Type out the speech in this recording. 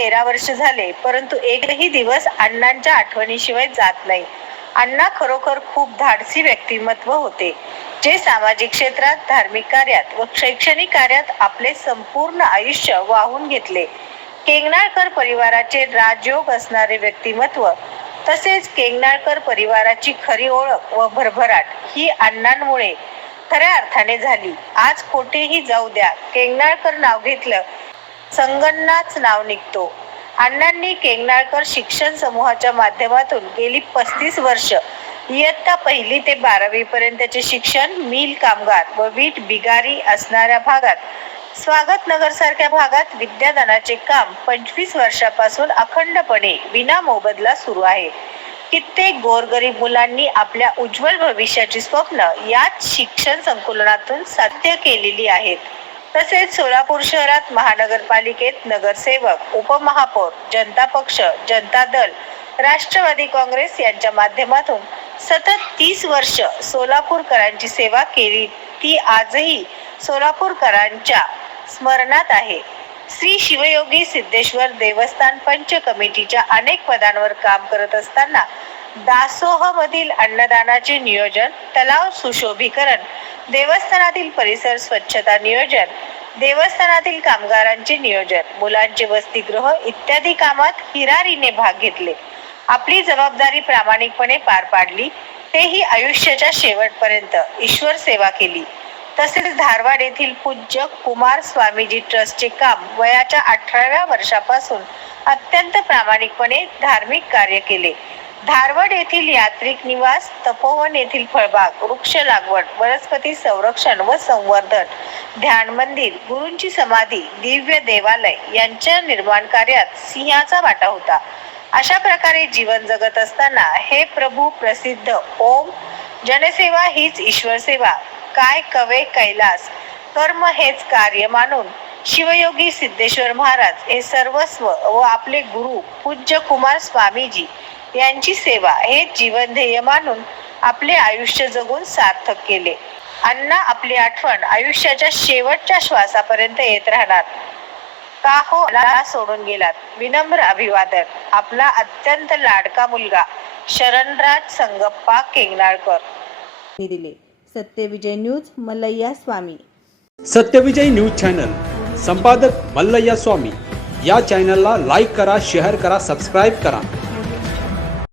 तेरा वर्ष झाले परंतु एकही दिवस अण्णांच्या आठवणीशिवाय जात नाही. अण्णा खरोखर खूप धाडसी व्यक्तिमत्व होते जे सामाजिक क्षेत्रात धार्मिक कार्यात व शैक्षणिक कार्यात आपले संपूर्ण आयुष्य वाहून घेतले. केंगणाळकर परिवाराचे राजयोग असणारे व्यक्तिमत्व तसेच केंगनाळकर परिवाराची खरी ओळख व भरभराट ही अण्णांमुळे खऱ्या अर्थाने झाली. आज कोठेही जाऊ द्या केंगणाळकर नाव घेतलं संगणनाच नाव निघतो. अण्णांनी केंगनाळकर शिक्षण समूहाच्या माध्यमातून गेली पस्तीस वर्ष. इयत्ता पहिली ते बारावी पर्यंतचे शिक्षण मिल कामगार व वीट बिगारी असणाऱ्या भागात. स्वागत नगर सारख्या भागात विद्यादानाचे काम पंचवीस वर्षापासून अखंडपणे विना मोबदला सुरू आहे. कित्येक गोरगरीब मुलांनी आपल्या उज्ज्वल भविष्याची स्वप्न याच शिक्षण संकुलनातून साध्य केलेली आहेत. तसेच सोलापूर शहरात महानगरपालिकेत नगरसेवक उपमहापौर जनता पक्ष जनता दल राष्ट्रवादी काँग्रेस यांच्या माध्यमातून सतत तीस वर्ष सोलापूरकरांची सेवा केली. ती आजही सोलापूरकरांच्या स्मरणात आहे. श्री शिवयोगी सिद्धेश्वर देवस्थान पंच कमिटीच्या अनेक पदांवर काम करत असताना दासोह मधील अन्नदानाचे नियोजन तलाव सुशोभीकरण देवस्थानातील परिसर स्वच्छता नियोजन देवस्थानातील कामगारांचे नियोजन मुलांचे वसतिगृह इत्यादी कामात हिरारीने भाग घेतले. आपली जबाबदारी प्रामाणिकपणे पार पाडली. तेही आयुष्याच्या शेवटपर्यंत ईश्वर सेवा केली. तसेच धारवाड येथील पूज्य कुमार स्वामीजी ट्रस्टचे काम वयाच्या अठराव्या वर्षापासून अत्यंत प्रामाणिकपणे धार्मिक कार्य केले. धारवड येथील यात्रिक निवास तपोवन येथील फळबाग वृक्ष लागवड वनस्पती संरक्षण व संवर्धन ध्यान मंदिर गुरूंची समाधी दिव्य देवालय यांच्या निर्माण कार्यात सिंहाचा वाटा होता. अशा प्रकारे जीवन जगत असताना हे प्रभू प्रसिद्ध ओम जनसेवा हीच ईश्वर सेवा. काय कवे कैलास कर्म हेच कार्य मानून शिवयोगी सिद्धेश्वर महाराज हे सर्वस्व व आपले गुरु पूज्य कुमार स्वामीजी यांची सेवा हे जीवन ध्येय मानून आपले आयुष्य जगून सार्थक केले. अण्णा आपली आठवण आयुष्याच्या शेवटच्या श्वासापर्यंत येत राहणार. का हो सोडून गेलात? विनम्र अभिवादन. आपला अत्यंत लाडका मुलगा शरणराज संगप्पा केंगणाळकर. यांनी दिले. Satyavijay news Mallayya Swami. Satyavijay news channel. संपादक मल्लय्या स्वामी. या चॅनलला लाईक करा शेअर करा सबस्क्राईब करा.